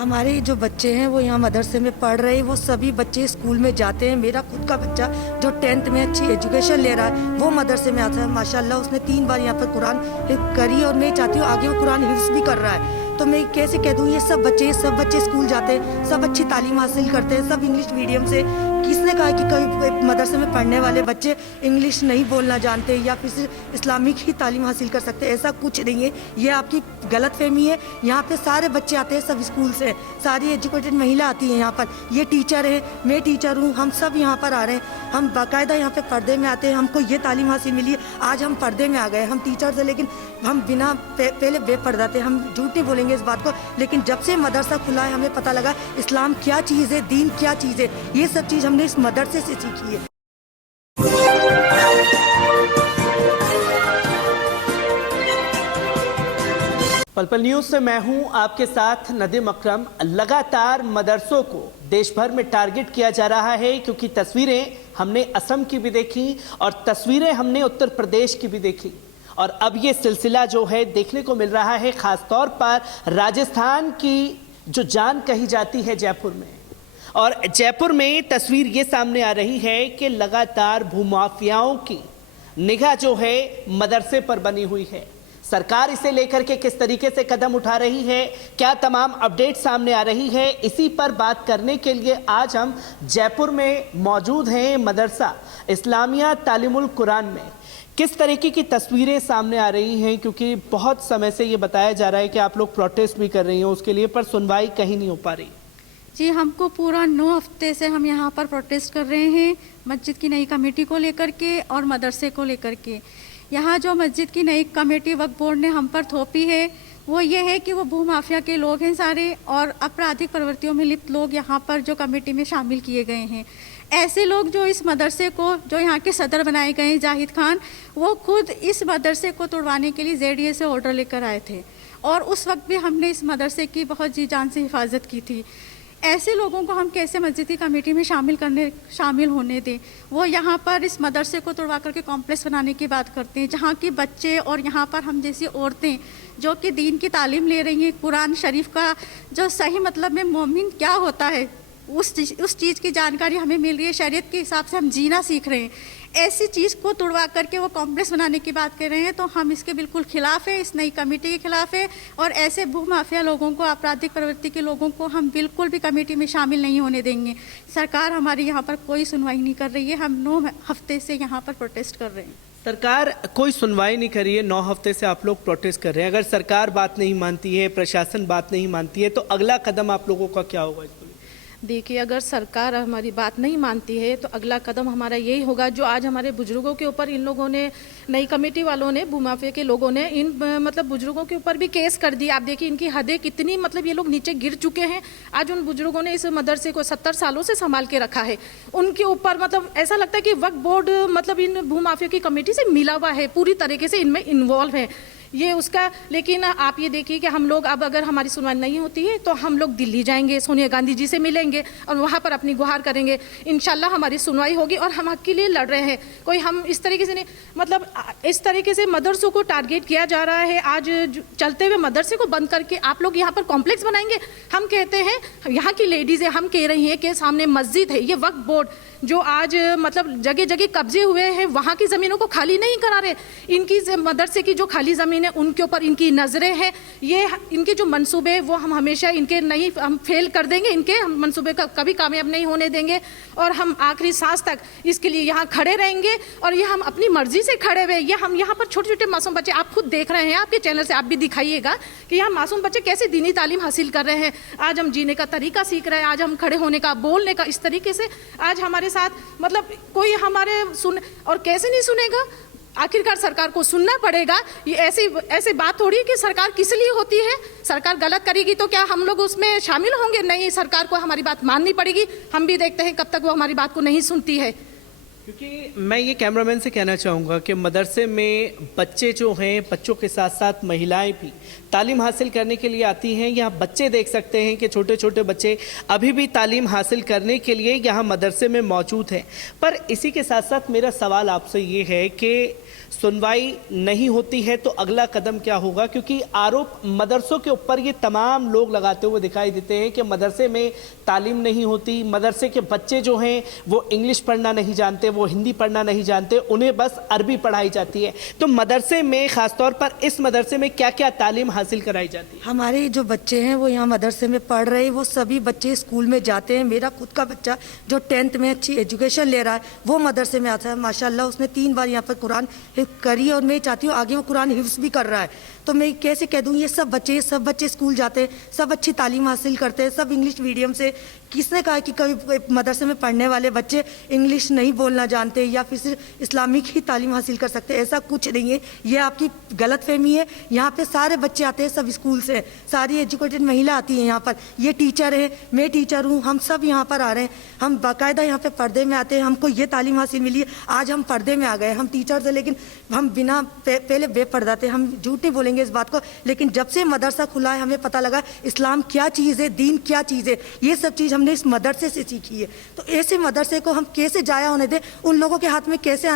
हमारे जो बच्चे हैं वो यहाँ मदरसे में पढ़ रहे हैं, वो सभी बच्चे स्कूल में जाते हैं। मेरा खुद का बच्चा जो 10th में अच्छी एजुकेशन ले रहा है वो मदरसे में आता है। माशाल्लाह उसने 3 बार यहाँ पर कुरान हिफ्ज़ करी और मैं चाहती हूँ आगे वो कुरान हिफ्ज़ भी कर रहा है। तो मैं कैसे कह दूँ, ये सब बच्चे स्कूल जाते हैं, सब अच्छी तालीम हासिल करते हैं, सब इंग्लिश मीडियम से। किसने कहा कि कभी मदरसे में पढ़ने वाले बच्चे इंग्लिश नहीं बोलना जानते या फिर इस्लामिक ही तालीम हासिल कर सकते? ऐसा कुछ नहीं है, ये आपकी गलत फहमी है। यहाँ पे सारे बच्चे आते हैं, सब स्कूल से, सारी एजुकेटेड महिला आती है यहाँ पर। ये टीचर है, मैं टीचर हूँ, हम सब यहाँ पर आ रहे हैं। हम बाकायदा यहाँ पे पर्दे में आते हैं, हमको ये तालीम हासिल मिली है। आज हम पर्दे में आ गए, हम टीचर से, लेकिन हम बिना पहले बेपर्दा थे। हम झूठ नहीं बोलेंगे इस बात को, लेकिन जब से मदरसा खुला है हमें पता लगा इस्लाम क्या चीज़ है, दीन क्या चीज़ है। ये सब चीज़ हमने इस मदरसे से सीखी है। पल पल न्यूज से मैं हूं आपके साथ नदीम अकरम। लगातार मदरसों को देश भर में टारगेट किया जा रहा है, क्योंकि तस्वीरें हमने असम की भी देखी और तस्वीरें हमने उत्तर प्रदेश की भी देखी, और अब ये सिलसिला जो है देखने को मिल रहा है खासतौर पर राजस्थान की जो जान कही जाती है जयपुर में। और जयपुर में तस्वीर ये सामने आ रही है कि लगातार भूमाफियाओं की निगाह जो है मदरसे पर बनी हुई है। सरकार इसे लेकर के किस तरीके से कदम उठा रही है, क्या तमाम अपडेट सामने आ रही है, इसी पर बात करने के लिए आज हम जयपुर में मौजूद हैं। मदरसा इस्लामिया तालीमुल कुरान में किस तरीके की तस्वीरें सामने आ रही हैं, क्योंकि बहुत समय से ये बताया जा रहा है कि आप लोग प्रोटेस्ट भी कर रही हैं उसके लिए, पर सुनवाई कहीं नहीं हो पा रही। जी, हमको पूरा 9 हफ्ते से हम यहाँ पर प्रोटेस्ट कर रहे हैं मस्जिद की नई कमेटी को लेकर के और मदरसे को लेकर के। यहाँ जो मस्जिद की नई कमेटी वक्फ बोर्ड ने हम पर थोपी है वो ये है कि वो भूमाफिया के लोग हैं सारे, और आपराधिक प्रवृत्तियों में लिप्त लोग यहाँ पर जो कमेटी में शामिल किए गए हैं। ऐसे लोग जो इस मदरसे को, जो यहाँ के सदर बनाए गए हैं जाहिद खान, वो खुद इस मदरसे को तोड़वाने के लिए जेडीए से ऑर्डर लेकर आए थे, और उस वक्त भी हमने इस मदरसे की बहुत जी जान से हिफाजत की थी। ऐसे लोगों को हम कैसे मस्जिद की कमेटी में शामिल होने दें? वो यहाँ पर इस मदरसे को तोड़वा करके कॉम्प्लेक्स बनाने की बात करते हैं, जहाँ के बच्चे और यहाँ पर हम जैसी औरतें जो कि दीन की तालीम ले रही हैं, कुरान शरीफ का जो सही मतलब में मोमिन क्या होता है उस चीज़ की जानकारी हमें मिल रही है, शरीयत के हिसाब से हम जीना सीख रहे हैं। ऐसी चीज़ को तोड़वा करके वो कॉम्प्लेक्स बनाने की बात कर रहे हैं, तो हम इसके बिल्कुल खिलाफ है, इस नई कमेटी के खिलाफ है। और ऐसे भूमाफिया लोगों को, आपराधिक प्रवृत्ति के लोगों को हम बिल्कुल भी कमेटी में शामिल नहीं होने देंगे। सरकार हमारी यहाँ पर कोई सुनवाई नहीं कर रही है, हम 9 हफ्ते से यहाँ पर प्रोटेस्ट कर रहे हैं। सरकार कोई सुनवाई नहीं कर रही है, 9 हफ्ते से आप लोग प्रोटेस्ट कर रहे हैं। अगर सरकार बात नहीं मानती है, प्रशासन बात नहीं मानती है, तो अगला कदम आप लोगों का क्या होगा? देखिए, अगर सरकार हमारी बात नहीं मानती है तो अगला कदम हमारा यही होगा, जो आज हमारे बुजुर्गों के ऊपर इन लोगों ने, नई कमेटी वालों ने, भूमाफिया के लोगों ने इन मतलब बुजुर्गों के ऊपर भी केस कर दिया। आप देखिए इनकी हदें कितनी, मतलब ये लोग नीचे गिर चुके हैं। आज उन बुजुर्गों ने इस मदरसे को 70 सालों से संभाल के रखा है, उनके ऊपर मतलब ऐसा लगता है कि वक्फ बोर्ड मतलब इन भूमाफिया की कमेटी से मिला हुआ है, पूरी तरीके से इनमें इन्वॉल्व है ये उसका। लेकिन आप ये देखिए कि हम लोग अब अगर हमारी सुनवाई नहीं होती है तो हम लोग दिल्ली जाएंगे, सोनिया गांधी जी से मिलेंगे और वहाँ पर अपनी गुहार करेंगे। इंशाल्लाह हमारी सुनवाई होगी और हम हक के लिए लड़ रहे हैं। कोई हम इस तरीके से नहीं, मतलब इस तरीके से मदरसों को टारगेट किया जा रहा है। आज चलते हुए मदरसे को बंद करके आप लोग यहाँ पर कॉम्प्लेक्स बनाएंगे। हम कहते हैं, यहाँ की लेडीज़ है, हम कह रही हैं कि सामने मस्जिद है, ये वक्फ बोर्ड जो आज मतलब जगह जगह कब्जे हुए हैं, वहाँ की ज़मीनों को खाली नहीं करा रहे। इनकी मदरसे की जो खाली ज़मीन है उनके ऊपर इनकी नज़रें हैं। ये इनके जो मंसूबे वो हम हमेशा इनके नहीं, हम फेल कर देंगे, इनके हम मंसूबे का कभी कामयाब नहीं होने देंगे, और हम आखिरी सांस तक इसके लिए यहाँ खड़े रहेंगे। और ये हम अपनी मर्जी से खड़े हुए, ये हम यहाँ पर छोटे छोटे मासूम बच्चे, आप खुद देख रहे हैं, आपके चैनल से आप भी दिखाइएगा कि यहाँ मासूम बच्चे कैसे दीनी तालीम हासिल कर रहे हैं। आज हम जीने का तरीका सीख रहे हैं, आज हम खड़े होने का, बोलने का, इस तरीके से आज हमारे साथ मतलब कोई हमारे सुन, और कैसे नहीं सुनेगा? आखिरकार सरकार को सुनना पड़ेगा। ये ऐसी बात थोड़ी है कि सरकार किस लिए होती है। सरकार गलत करेगी तो क्या हम लोग उसमें शामिल होंगे? नहीं, सरकार को हमारी बात माननी पड़ेगी। हम भी देखते हैं कब तक वो हमारी बात को नहीं सुनती है। क्योंकि मैं ये कैमरामैन से कहना चाहूँगा कि मदरसे में बच्चे जो हैं, बच्चों के साथ साथ महिलाएं भी तालीम हासिल करने के लिए आती हैं। यहाँ बच्चे देख सकते हैं कि छोटे छोटे बच्चे अभी भी तालीम हासिल करने के लिए यहाँ मदरसे में मौजूद हैं। पर इसी के साथ साथ मेरा सवाल आपसे ये है कि सुनवाई नहीं होती है तो अगला कदम क्या होगा, क्योंकि आरोप मदरसों के ऊपर ये तमाम लोग लगाते हुए दिखाई देते हैं कि मदरसे में तालीम नहीं होती, मदरसे के बच्चे जो हैं वो इंग्लिश पढ़ना नहीं जानते, वो हिंदी पढ़ना नहीं जानते, उन्हें बस अरबी पढ़ाई जाती है। तो मदरसे में खासतौर पर इस मदरसे में क्या क्या तालीम हासिल कराई जाती है? हमारे जो बच्चे हैं वो यहाँ मदरसे में पढ़ रहे हैं, वो सभी बच्चे स्कूल में जाते हैं। मेरा खुद का बच्चा जो 10th में अच्छी एजुकेशन ले रहा है वो मदरसे में आता है। माशाल्लाह उसने 3 बार यहाँ पर कुरान हिफ्ज़ करी और मैं चाहती हूँ आगे वो कुरान हिफ्ज़ भी कर रहा है। तो मैं कैसे कह दूँ, ये सब बच्चे स्कूल जाते हैं, सब अच्छी तालीम हासिल करते हैं, सब इंग्लिश मीडियम से। किसने कहा कि कभी मदरसे में पढ़ने वाले बच्चे इंग्लिश नहीं बोलना जानते या फिर सिर्फ इस्लामिक ही तालीम हासिल कर सकते हैं? ऐसा कुछ नहीं है, ये आपकी गलत फहमी है। यहाँ पे सारे बच्चे आते हैं, सब स्कूल से, सारी एजुकेटेड महिला आती है यहाँ पर। ये टीचर है, मैं टीचर हूँ, हम सब यहाँ पर आ रहे हैं। हम बाकायदा यहाँ पे पर्दे में आते हैं, हमको ये तालीम हासिल मिली है। आज हम पर्दे में आ गए, हम टीचर थे लेकिन हम बिना पहले बेपर्दा थे। हम झूठ नहीं बोलेंगे इस बात को, लेकिन जब से मदरसा खुला है हमें पता लगा इस्लाम क्या चीज़ है, दीन क्या चीज़ है। ये सब चीज़ हमने इस मदरसे से सीखी है। तो ऐसे मदरसे को हम कैसे जाया होने दें, उन लोगों के हाथ में कैसे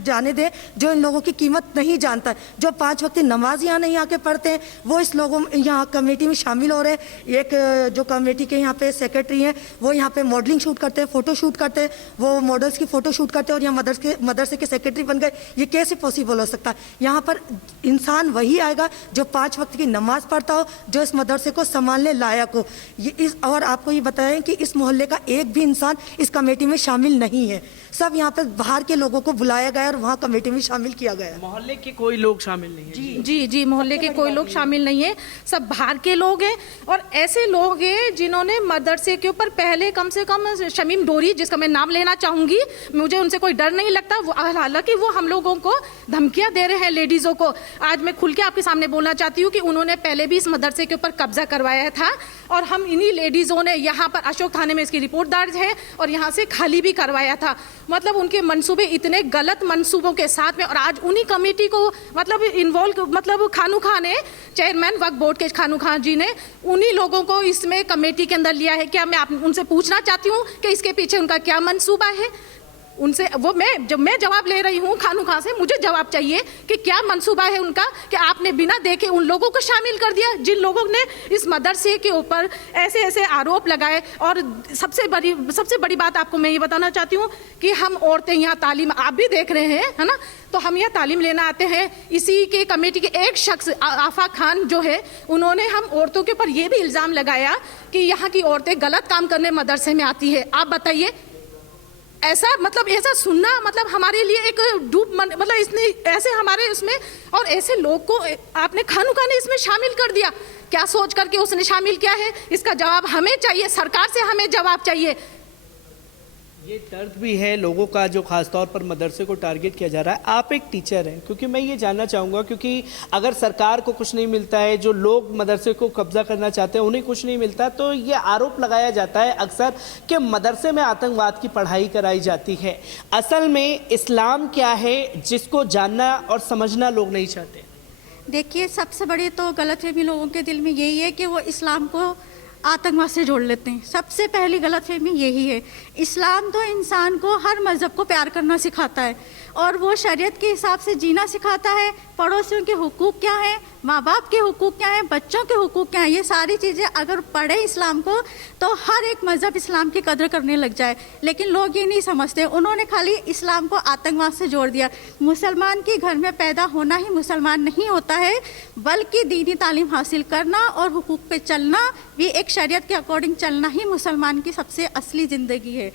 जाने दें जो इन लोगों की कीमत नहीं जानता, जो 5 वक्त नमाज यहाँ नहीं आके पढ़ते हैं, वो इस लोगों यहाँ कमेटी में शामिल हो रहे हैं। एक जो कमेटी के यहाँ पे सेक्रेटरी हैं वो यहाँ पे मॉडलिंग शूट करते हैं, फ़ोटो शूट करते हैं, वो मॉडल्स की फ़ोटो शूट करते हैं और यहाँ मदरसे के सेक्रेटरी बन गए। ये कैसे पॉसिबल हो सकता है? यहाँ पर इंसान वही आएगा जो 5 वक्त की नमाज पढ़ता हो, जो इस मदरसे को संभालने लायक हो। और आपको ये बताएं कि इस मोहल्ले का एक भी इंसान इस कमेटी में शामिल नहीं है। सब यहाँ पर बाहर के लोगों को बुलाया गया और वहाँ कमेटी में शामिल किया गया। मोहल्ले के कोई लोग शामिल नहीं है? जी, मोहल्ले के कोई लोग शामिल नहीं है, सब बाहर के लोग हैं। और ऐसे लोग हैं जिन्होंने मदरसे के ऊपर पहले कम से कम शमीम डोरी, जिसका मैं नाम लेना चाहूँगी, मुझे उनसे कोई डर नहीं लगता, हालांकि वो हम लोगों को धमकियाँ दे रहे हैं, लेडीज़ों को। आज मैं खुल के आपके सामने बोलना चाहती हूँ कि उन्होंने पहले भी इस मदरसे के ऊपर कब्जा करवाया था और हम इन्हीं लेडीज़ों ने यहाँ पर अशोक थाने में इसकी रिपोर्ट दर्ज है और यहाँ से खाली भी करवाया था। मतलब उनके मंसूबे इतने गलत मंसूबों के साथ में, और आज उन्हीं कमेटी को मतलब इन्वॉल्व, मतलब खानू खान है, चेयरमैन वक्फ बोर्ड के खानू खान जी ने उन्हीं लोगों को इसमें कमेटी के अंदर लिया है। क्या मैं उनसे पूछना चाहती हूँ कि इसके पीछे उनका क्या मंसूबा है? उनसे वो मैं जवाब ले रही हूँ खानू खां से, मुझे जवाब चाहिए कि क्या मंसूबा है उनका कि आपने बिना देखे उन लोगों को शामिल कर दिया जिन लोगों ने इस मदरसे के ऊपर ऐसे आरोप लगाए। और सबसे बड़ी बात आपको मैं ये बताना चाहती हूँ कि हम औरतें यहाँ तालीम, आप भी देख रहे हैं, है ना, तो हम यहाँ तालीम लेना आते हैं। इसी के कमेटी के एक शख्स आफाक खान जो है, उन्होंने हम औरतों के ऊपर ये भी इल्ज़ाम लगाया कि यहाँ की औरतें गलत काम करने मदरसे में आती है। आप बताइए, ऐसा सुनना मतलब हमारे लिए एक मतलब इसने ऐसे हमारे इसमें, और ऐसे लोग को आपने खानू खान ने इसमें शामिल कर दिया। क्या सोच करके उसने शामिल किया है? इसका जवाब हमें चाहिए, सरकार से हमें जवाब चाहिए। ये दर्द भी है लोगों का जो खासतौर पर मदरसे को टारगेट किया जा रहा है। आप एक टीचर हैं, क्योंकि मैं ये जानना चाहूँगा, क्योंकि अगर सरकार को कुछ नहीं मिलता है, जो लोग मदरसे को कब्जा करना चाहते हैं उन्हें कुछ नहीं मिलता, तो ये आरोप लगाया जाता है अक्सर कि मदरसे में आतंकवाद की पढ़ाई कराई जाती है। असल में इस्लाम क्या है जिसको जानना और समझना लोग नहीं चाहते? देखिए, सबसे बड़ी तो गलतफहमी लोगों के दिल में यही है कि वो इस्लाम को आतंकवाद से जोड़ लेते हैं। सबसे पहली गलतफहमी यही है। इस्लाम तो इंसान को हर मज़हब को प्यार करना सिखाता है और वो शरीयत के हिसाब से जीना सिखाता है। पड़ोसियों के हुकूक क्या हैं, माँ बाप के हुकूक क्या हैं, बच्चों के हुकूक क्या हैं, ये सारी चीज़ें अगर पढ़े इस्लाम को तो हर एक मज़हब इस्लाम की कदर करने लग जाए। लेकिन लोग ये नहीं समझते, उन्होंने खाली इस्लाम को आतंकवाद से जोड़ दिया। मुसलमान के घर में पैदा होना ही मुसलमान नहीं होता है, बल्कि दीनी तालीम हासिल करना और हुकूक पे चलना भी, एक शरीयत के अकॉर्डिंग चलना ही मुसलमान की सबसे असली ज़िंदगी है।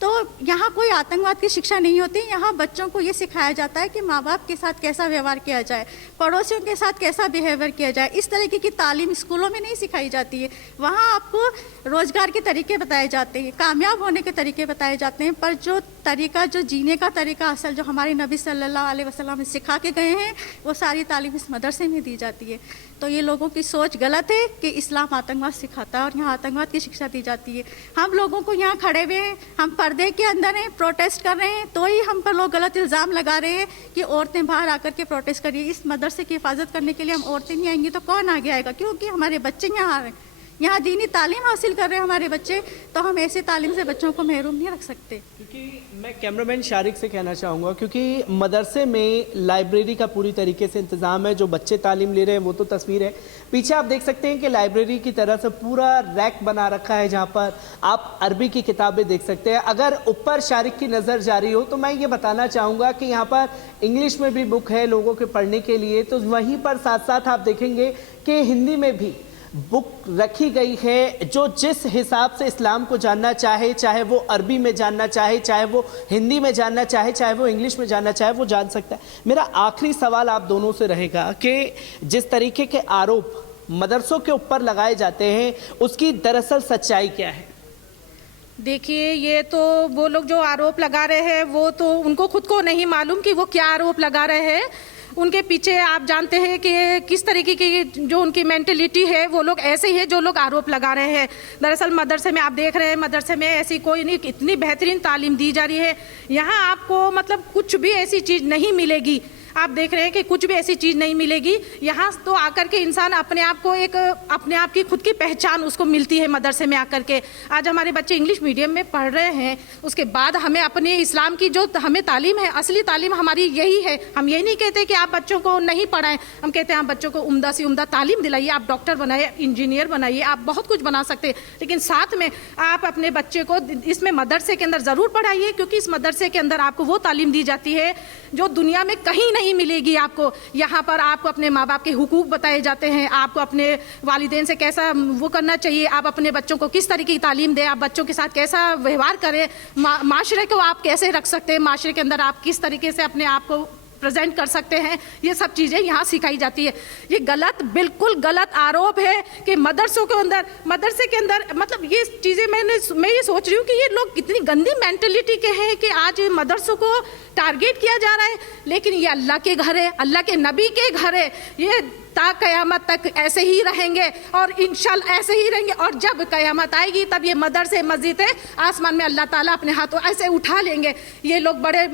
तो यहाँ कोई आतंकवाद की शिक्षा नहीं होती। यहाँ बच्चों को ये सिखाया जाता है कि माँ बाप के साथ कैसा व्यवहार किया जाए, पड़ोसियों के साथ कैसा बिहेवियर किया जाए। इस तरीके की तालीम स्कूलों में नहीं सिखाई जाती है। वहाँ आपको रोज़गार के तरीके बताए जाते हैं, कामयाब होने के तरीके बताए जाते हैं, पर जो तरीका, जो जीने का तरीका असल जो हमारे नबी सल्लल्लाहु अलैहि वसल्लम सिखा के गए हैं, वो सारी तालीम इस मदरसे में दी जाती है। तो ये लोगों की सोच गलत है कि इस्लाम आतंकवाद सिखाता है और यहाँ आतंकवाद की शिक्षा दी जाती है। हम लोगों को यहाँ खड़े हुए हैं, हम पर्दे के अंदर हैं, प्रोटेस्ट कर रहे हैं, तो ही हम पर लोग गलत इल्ज़ाम लगा रहे हैं कि औरतें बाहर आकर के प्रोटेस्ट करिए। इस मदरसे की हिफाजत करने के लिए हम औरतें नहीं आएंगी तो कौन आगे आएगा? क्योंकि हमारे बच्चे यहाँ आ रहे हैं, यहाँ दीनी तालीम हासिल कर रहे हैं हमारे बच्चे, तो हम ऐसे तालीम से बच्चों को महरूम नहीं रख सकते। क्योंकि मैं कैमरामैन शारिक से कहना चाहूँगा, क्योंकि मदरसे में लाइब्रेरी का पूरी तरीके से इंतज़ाम है, जो बच्चे तालीम ले रहे हैं वो तो तस्वीर है, पीछे आप देख सकते हैं कि लाइब्रेरी की तरह से पूरा रैक बना रखा है जहाँ पर आप अरबी की किताबें देख सकते हैं। अगर ऊपर शारिक की नज़र जारी हो तो मैं ये बताना चाहूँगा कि यहाँ पर इंग्लिश में भी बुक है लोगों के पढ़ने के लिए, तो वहीं पर साथ साथ आप देखेंगे कि हिंदी में भी बुक रखी गई है, जो जिस हिसाब से इस्लाम को जानना चाहे, चाहे वो अरबी में जानना चाहे, चाहे वो हिंदी में जानना चाहे, चाहे वो इंग्लिश में जानना चाहे, वो जान सकता है। मेरा आखिरी सवाल आप दोनों से रहेगा कि जिस तरीके के आरोप मदरसों के ऊपर लगाए जाते हैं उसकी दरअसल सच्चाई क्या है? देखिए, ये तो वो लोग जो आरोप लगा रहे हैं वो तो उनको खुद को नहीं मालूम कि वो क्या आरोप लगा रहे हैं। उनके पीछे आप जानते हैं कि किस तरीके की जो उनकी मेंटलिटी है, वो लोग ऐसे ही है जो लोग आरोप लगा रहे हैं। दरअसल मदरसे में आप देख रहे हैं, मदरसे में ऐसी कोई नहीं, इतनी बेहतरीन तालीम दी जा रही है। यहाँ आपको मतलब कुछ भी ऐसी चीज़ नहीं मिलेगी। आप देख रहे हैं कि कुछ भी ऐसी चीज़ नहीं मिलेगी यहाँ तो आकर के इंसान अपने आप को एक अपने आप की खुद की पहचान उसको मिलती है मदरसे में आकर के। आज हमारे बच्चे इंग्लिश मीडियम में पढ़ रहे हैं, उसके बाद हमें अपने इस्लाम की जो हमें तालीम है, असली तालीम हमारी यही है। हम यही नहीं कहते कि आप बच्चों को नहीं पढ़ाएं, हम कहते हैं आप बच्चों को उम्दा से उम्दा तालीम दिलाइए, आप डॉक्टर बनाइए, इंजीनियर बनाइए, आप बहुत कुछ बना सकते हैं, लेकिन साथ में आप अपने बच्चे को इसमें मदरसे के अंदर ज़रूर पढ़ाइए, क्योंकि इस मदरसे के अंदर आपको वो तालीम दी जाती है जो दुनिया में कहीं नहीं मिलेगी आपको। यहाँ पर आपको अपने माँ बाप के हुकूक बताए जाते हैं, आपको अपने वालिदैन से कैसा वो करना चाहिए, आप अपने बच्चों को किस तरीके की तालीम दें, आप बच्चों के साथ कैसा व्यवहार करें, माशरे को आप कैसे रख सकते हैं, माशरे के अंदर आप किस तरीके से अपने आप को प्रेजेंट कर सकते हैं, ये सब चीज़ें यहाँ सिखाई जाती है। ये गलत, बिल्कुल गलत आरोप है कि मदरसों के अंदर, मदरसे के अंदर मतलब ये चीज़ें मैं ये सोच रही हूँ कि ये लोग कितनी गंदी मेंटलिटी के हैं कि आज मदरसों को टारगेट किया जा रहा है। लेकिन ये अल्लाह के घर है, अल्लाह के नबी के घर है, ये ता क़यामत तक ऐसे ही रहेंगे और इंशाल्लाह ऐसे ही रहेंगे। और जब क़यामत आएगी तब ये मदरसे मस्जिद है आसमान में अल्लाह ताला अपने हाथों ऐसे उठा लेंगे। ये लोग बड़े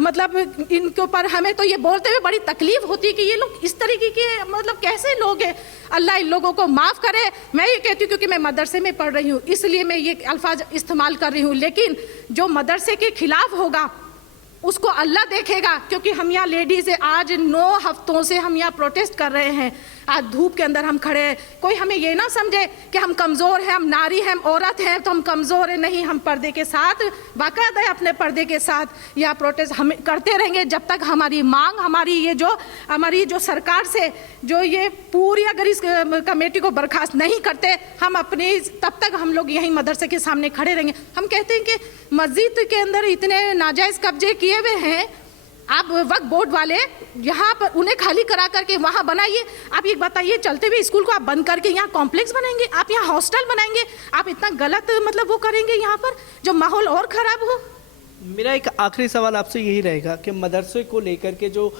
मतलब इनके ऊपर हमें तो ये बोलते हुए बड़ी तकलीफ होती है कि ये लोग इस तरीके के मतलब कैसे लोग हैं। अल्लाह इन लोगों को माफ़ करे। मैं ये कहती हूँ क्योंकि मैं मदरसे में पढ़ रही हूँ इसलिए मैं ये अल्फाज इस्तेमाल कर रही हूँ, लेकिन जो मदरसे के खिलाफ होगा उसको अल्लाह देखेगा। क्योंकि हम यहाँ लेडीज़ है, आज 9 हफ्तों से हम यहाँ प्रोटेस्ट कर रहे हैं, आज धूप के अंदर हम खड़े हैं। कोई हमें ये ना समझे कि हम कमज़ोर हैं, हम नारी हैं, हम औरत हैं तो हम कमज़ोर हैं। नहीं, हम पर्दे के साथ बाकायदा अपने पर्दे के साथ यह प्रोटेस्ट हम करते रहेंगे जब तक हमारी मांग, हमारी जो सरकार से जो ये पूरी अगर इस कमेटी को बर्खास्त नहीं करते हम अपनी, तब तक हम लोग यहीं मदरसे के सामने खड़े रहेंगे। हम कहते हैं कि मस्जिद के अंदर इतने नाजायज़ कब्जे किए हुए हैं, आप वक्फ बोर्ड वाले यहाँ पर उन्हें खाली करा करके वहाँ बनाइए। आप ये बताइए, चलते हुए स्कूल को आप बंद करके यहाँ कॉम्प्लेक्स बनाएंगे, आप यहाँ हॉस्टल बनाएंगे, आप इतना गलत मतलब वो करेंगे यहाँ पर जो माहौल और ख़राब हो। मेरा एक आखिरी सवाल आपसे यही रहेगा कि मदरसे को लेकर के जो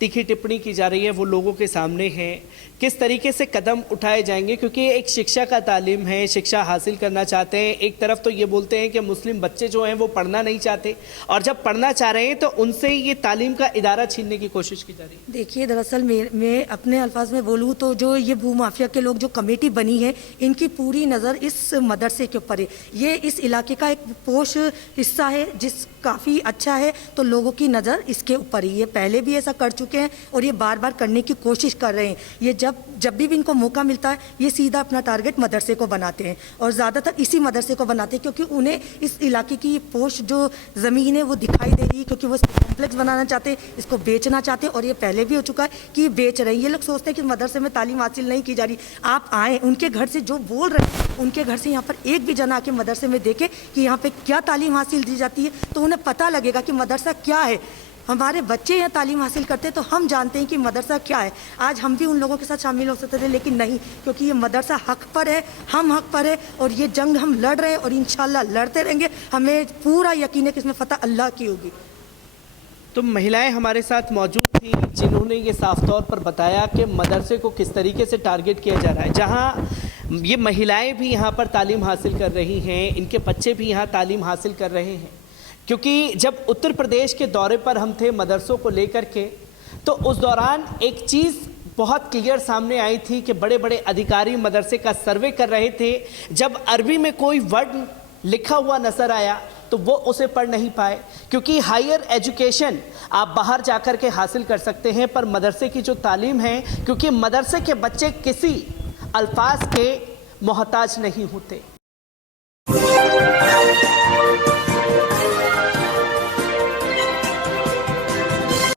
तीखी टिप्पणी की जा रही है वो लोगों के सामने है, किस तरीके से कदम उठाए जाएंगे? क्योंकि एक शिक्षा का तालीम है, शिक्षा हासिल करना चाहते हैं। एक तरफ तो ये बोलते हैं कि मुस्लिम बच्चे जो हैं वो पढ़ना नहीं चाहते, और जब पढ़ना चाह रहे हैं तो उनसे ये तालीम का इदारा छीनने की कोशिश की जा रही है। देखिए, दरअसल मैं अपने अल्फाज में बोलूँ तो जो ये भूमाफिया के लोग जो कमेटी बनी है इनकी पूरी नज़र इस मदरसे के ऊपर है। ये इस इलाके का एक पोश हिस्सा है जिस काफ़ी अच्छा है, तो लोगों की नज़र इसके ऊपर ही। ये पहले भी ऐसा कर चुके हैं और ये बार बार करने की कोशिश कर रहे हैं। ये जब भी इनको मौका मिलता है ये सीधा अपना टारगेट मदरसे को बनाते हैं, और ज़्यादातर इसी मदरसे को बनाते हैं क्योंकि उन्हें इस इलाके की पोश जो ज़मीन है वो दिखाई दे रही है, क्योंकि वो कॉम्प्लेक्स बनाना चाहते हैं, इसको बेचना चाहते हैं। और ये पहले भी हो चुका है कि ये बेच रहे हैं। ये लोग सोचते हैं कि मदरसे में तालीम हासिल नहीं की जा रही। आप आएँ, उनके घर से जो बोल रहे हैं उनके घर से यहाँ पर एक भी जना आके मदरसे में देखे कि यहाँ पर क्या तालीम हासिल दी जाती है, तो उन्हें पता लगेगा कि मदरसा क्या है। हमारे बच्चे यहाँ तालीम हासिल करते हैं तो हम जानते हैं कि मदरसा क्या है। आज हम भी उन लोगों के साथ शामिल हो सकते थे, लेकिन नहीं, क्योंकि ये मदरसा हक पर है, हम हक पर है, और ये जंग हम लड़ रहे हैं और इंशाल्लाह लड़ते रहेंगे। हमें पूरा यकीन है कि इसमें फतह अल्लाह की होगी। तो महिलाएं हमारे साथ मौजूद थी जिन्होंने ये साफ तौर पर बताया कि मदरसे को किस तरीके से टारगेट किया जा रहा है। जहां ये महिलाएं भी यहाँ पर तालीम हासिल कर रही हैं, इनके बच्चे भी यहाँ तालीम हासिल कर रहे हैं। क्योंकि जब उत्तर प्रदेश के दौरे पर हम थे मदरसों को लेकर के, तो उस दौरान एक चीज़ बहुत क्लियर सामने आई थी कि बड़े बड़े अधिकारी मदरसे का सर्वे कर रहे थे। जब अरबी में कोई वर्ड लिखा हुआ नजर आया तो वो उसे पढ़ नहीं पाए, क्योंकि हायर एजुकेशन आप बाहर जाकर के हासिल कर सकते हैं, पर मदरसे की जो तालीम है, क्योंकि मदरसे के बच्चे किसी अल्फाज के मोहताज नहीं होते।